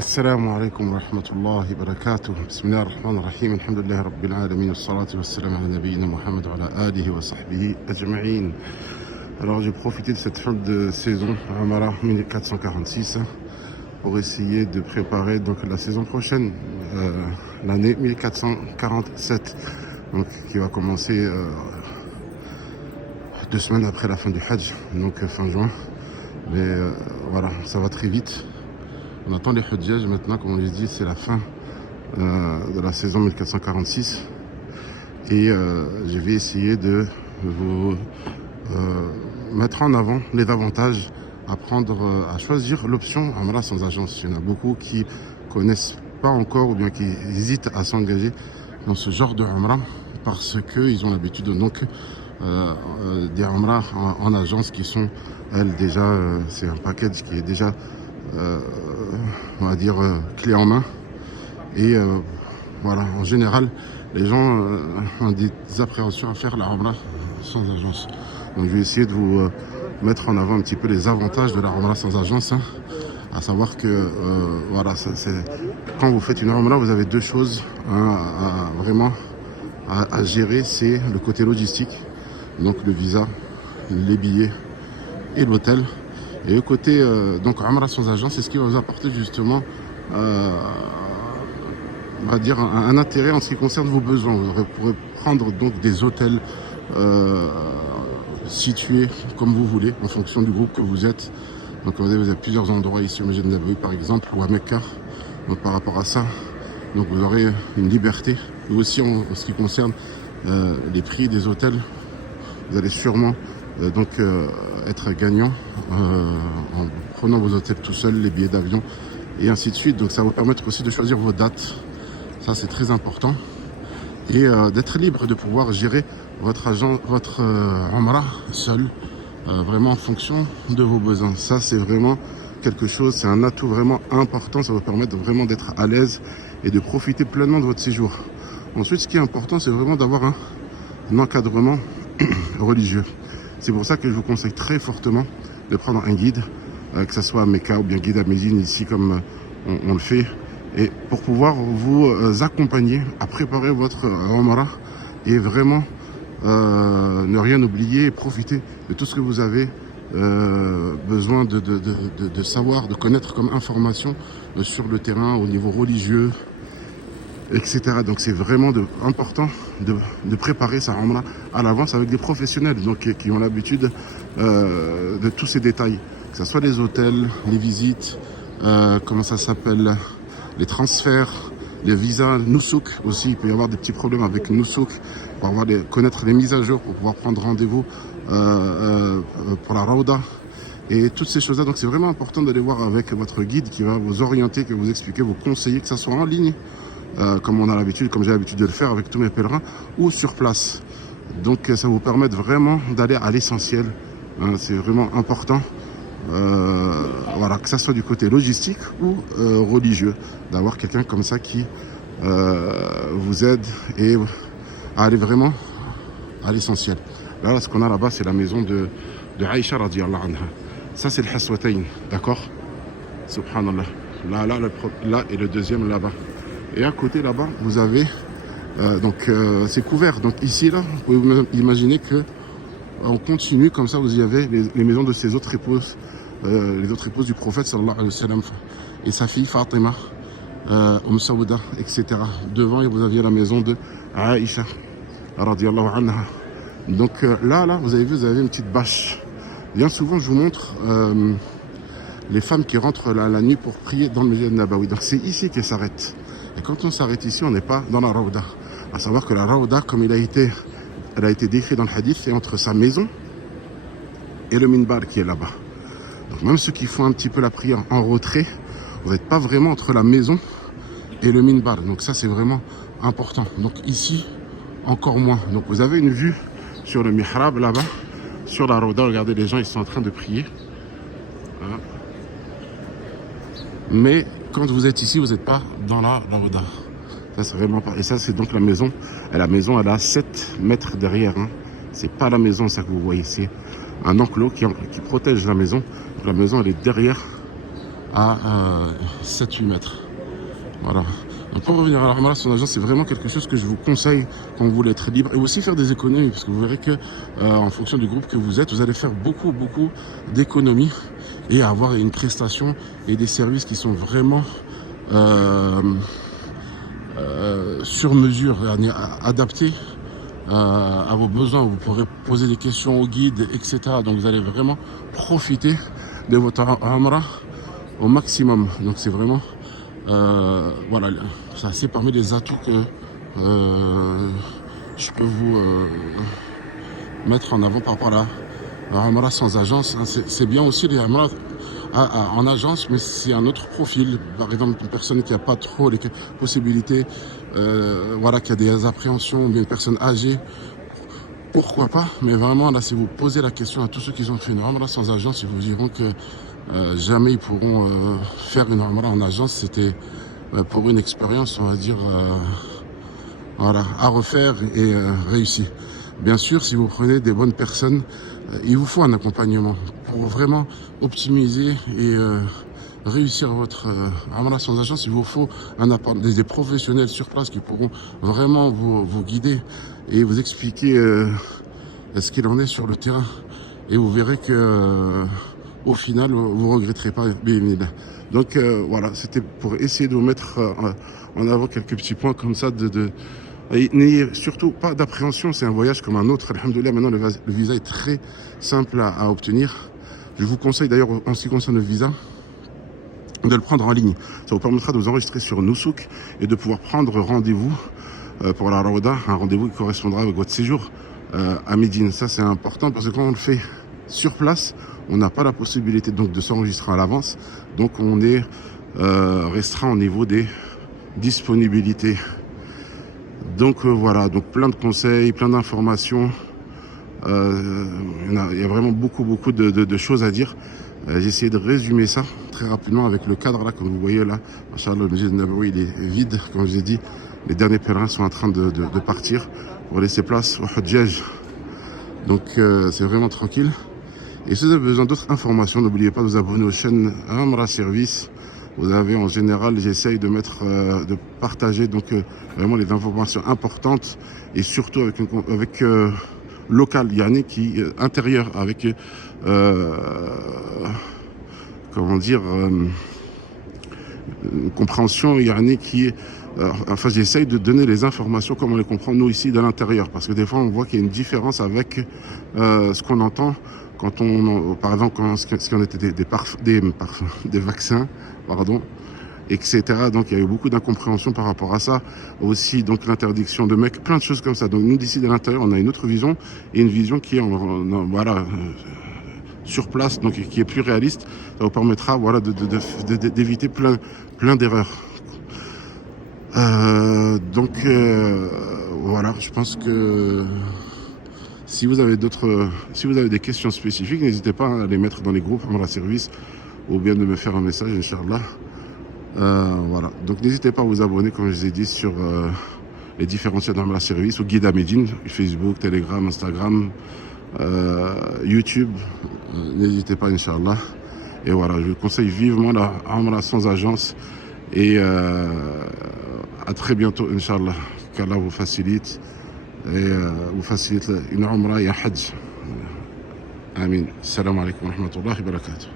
السلام عليكم ورحمة الله وبركاته. بسم الله الرحمن الرحيم. الحمد لله رب العالمين والصلاة والسلام على نبينا Muhammad wa ala alihi wa sahbihi ajma'in. Alors j'ai profité de cette fin de saison Umrah 1446 pour essayer de préparer donc la saison prochaine, l'année 1447, donc qui va commencer 2 semaines après la fin du Hajj, donc fin juin. Mais voilà, ça va très vite. On attend les Hujjaj maintenant, comme on les dit, c'est la fin de la saison 1446. Et je vais essayer de vous mettre en avant les avantages à prendre, à choisir l'option Umrah sans agence. Il y en a beaucoup qui connaissent pas encore ou bien qui hésitent à s'engager dans ce genre de Umrah parce qu'ils ont l'habitude donc des Umrah en agence qui sont, elles, déjà, c'est un package qui est déjà on va dire clé en main et voilà, en général les gens ont des appréhensions à faire la Umrah sans agence. Donc je vais essayer de vous mettre en avant un petit peu les avantages de la Umrah sans agence, hein. À savoir que voilà, quand vous faites une Umrah, vous avez deux choses vraiment à gérer. C'est le côté logistique, donc le visa, les billets et l'hôtel. Et le côté donc Umrah sans agence, c'est ce qui va vous apporter justement on va dire un intérêt en ce qui concerne vos besoins. Vous pourrez prendre donc des hôtels situés comme vous voulez en fonction du groupe que vous êtes. Donc vous avez plusieurs endroits ici au Masjid Nabawi par exemple ou à Mecca. Donc par rapport à ça, donc vous aurez une liberté. Et aussi en ce qui concerne les prix des hôtels, vous allez sûrement donc être gagnant en prenant vos hôtels tout seul, les billets d'avion et ainsi de suite. Donc ça va vous permettre aussi de choisir vos dates, ça c'est très important, et d'être libre de pouvoir gérer votre Umrah seul, vraiment en fonction de vos besoins. Ça c'est vraiment quelque chose, c'est un atout vraiment important. Ça va vous permettre vraiment d'être à l'aise et de profiter pleinement de votre séjour. Ensuite, ce qui est important, c'est vraiment d'avoir un encadrement religieux. C'est pour ça que je vous conseille très fortement de prendre un guide, que ce soit à Mecca ou bien guide à Médine ici comme on le fait, et pour pouvoir vous accompagner à préparer votre Umrah et vraiment ne rien oublier et profiter de tout ce que vous avez besoin de savoir, de connaître comme information sur le terrain au niveau religieux, etc. Donc c'est vraiment important de préparer sa Umrah à l'avance avec des professionnels donc, qui ont l'habitude de tous ces détails, que ce soit les hôtels, les visites, comment ça s'appelle, les transferts, les visas, Nusuk aussi. Il peut y avoir des petits problèmes avec Nusuk pour connaître les mises à jour, pour pouvoir prendre rendez-vous pour la Rawda et toutes ces choses-là. Donc c'est vraiment important d'aller voir avec votre guide qui va vous orienter, qui va vous expliquer, vous conseiller, que ça soit en ligne, comme on a l'habitude, comme j'ai l'habitude de le faire avec tous mes pèlerins, ou sur place. Donc ça vous permet vraiment d'aller à l'essentiel, hein. C'est vraiment important, voilà, que ça soit du côté logistique ou religieux, d'avoir quelqu'un comme ça qui vous aide et à aller vraiment à l'essentiel. Là, ce qu'on a là-bas, c'est la maison de Aïcha radiyallahu anha. Ça c'est le Haswatayn, d'accord, subhanallah. Là et le deuxième là-bas. Et à côté là-bas, vous avez c'est couvert. Donc ici, là, vous pouvez imaginer que on continue comme ça. Vous y avez les maisons de ses autres épouses, les autres épouses du prophète sallallahu alayhi wa sallam, et sa fille Fatima, Saouda, etc. Devant, vous aviez la maison de Aïcha radiyallahu anha. Donc là, vous avez vu, vous avez une petite bâche. Bien souvent, je vous montre les femmes qui rentrent la nuit pour prier dans le Masjid Nabawi. Donc c'est ici qu'elles s'arrêtent. Et quand on s'arrête ici, on n'est pas dans la Rawda. À savoir que la Rawda, comme elle a été décrite dans le hadith, c'est entre sa maison et le minbar qui est là-bas. Donc même ceux qui font un petit peu la prière en retrait, vous n'êtes pas vraiment entre la maison et le minbar. Donc ça, c'est vraiment important. Donc ici, encore moins. Donc vous avez une vue sur le mihrab là-bas, sur la Rawda. Regardez, les gens, ils sont en train de prier. Voilà. Mais quand vous êtes ici, vous n'êtes pas dans la Rawda. Ça, c'est vraiment pas. Et ça, c'est donc la maison. Et la maison, elle a 7 mètres derrière, hein. C'est pas la maison, ça que vous voyez. C'est un enclos qui protège la maison. Donc, la maison, elle est derrière à 7-8 mètres. Voilà. Donc pour revenir à la Umrah sans agence, c'est vraiment quelque chose que je vous conseille quand vous voulez être libre et aussi faire des économies, parce que vous verrez que en fonction du groupe que vous êtes, vous allez faire beaucoup d'économies et avoir une prestation et des services qui sont vraiment sur mesure, adaptés à vos besoins. Vous pourrez poser des questions au guide, etc. Donc vous allez vraiment profiter de votre Umrah au maximum. Donc c'est vraiment voilà, ça c'est parmi les atouts que je peux vous mettre en avant par rapport à la Umrah sans agence. C'est bien aussi les Umrah en agence, mais c'est un autre profil. Par exemple, une personne qui n'a pas trop les possibilités, voilà, qui a des appréhensions, ou bien une personne âgée, pourquoi pas. Mais vraiment, là, si vous posez la question à tous ceux qui ont fait une Umrah sans agence, ils vous diront que jamais ils pourront faire une Umrah en agence. C'était pour une expérience, on va dire, voilà, à refaire et réussi. Bien sûr, si vous prenez des bonnes personnes, il vous faut un accompagnement pour vraiment optimiser et réussir votre Umrah sans agence. Il vous faut des professionnels sur place qui pourront vraiment vous guider et vous expliquer ce qu'il en est sur le terrain. Et vous verrez que au final, vous ne regretterez pas. Donc voilà, c'était pour essayer de vous mettre en avant quelques petits points comme ça. N'ayez surtout pas d'appréhension, c'est un voyage comme un autre. Alhamdoulilah, maintenant le visa est très simple à obtenir. Je vous conseille d'ailleurs, en ce qui concerne le visa, de le prendre en ligne. Ça vous permettra de vous enregistrer sur Nusouk et de pouvoir prendre rendez-vous pour la Rawda, un rendez-vous qui correspondra avec votre séjour à Médine. Ça c'est important parce que quand on le fait sur place, on n'a pas la possibilité donc de s'enregistrer à l'avance. Donc on est restreint au niveau des disponibilités. Donc voilà, donc plein de conseils, plein d'informations. Il y a vraiment beaucoup de choses à dire. J'ai essayé de résumer ça très rapidement avec le cadre là, comme vous voyez là. Machallah, le Masjid Nabawi, il est vide, comme je vous ai dit. Les derniers pèlerins sont en train de partir pour laisser place au Hajjaj. Donc c'est vraiment tranquille. Et si vous avez besoin d'autres informations, n'oubliez pas de vous abonner aux chaînes Umrah Service. Vous avez en général, j'essaye de de partager donc vraiment les informations importantes et surtout avec local, yani qui intérieur, avec comment dire, une compréhension yani qui est enfin j'essaye de donner les informations comme on les comprend nous ici de l'intérieur, parce que des fois on voit qu'il y a une différence avec ce qu'on entend quand par exemple quand ce qu'on était des vaccins, pardon, etc. Donc il y a eu beaucoup d'incompréhension par rapport à ça. Aussi donc l'interdiction de Mecque, plein de choses comme ça. Donc nous d'ici de l'intérieur, on a une autre vision et une vision qui est voilà sur place, donc qui est plus réaliste. Ça vous permettra voilà d'éviter plein d'erreurs. Donc voilà, je pense que si vous avez des questions spécifiques, n'hésitez pas à les mettre dans les groupes Umrah Service ou bien de me faire un message, Inch'Allah. Voilà, donc n'hésitez pas à vous abonner, comme je vous ai dit, sur les différents chaînes Umrah Service ou Guide à Médine, Facebook, Telegram, Instagram, YouTube. N'hésitez pas, Inch'Allah. Et voilà, je vous conseille vivement la Umrah sans agence. Et à très bientôt, Inch'Allah. Qu'Allah vous facilite. Et vous facilite une Umrah et un Hajj. Amin. Salam alaikum wa rahmatullahi wa barakatuh.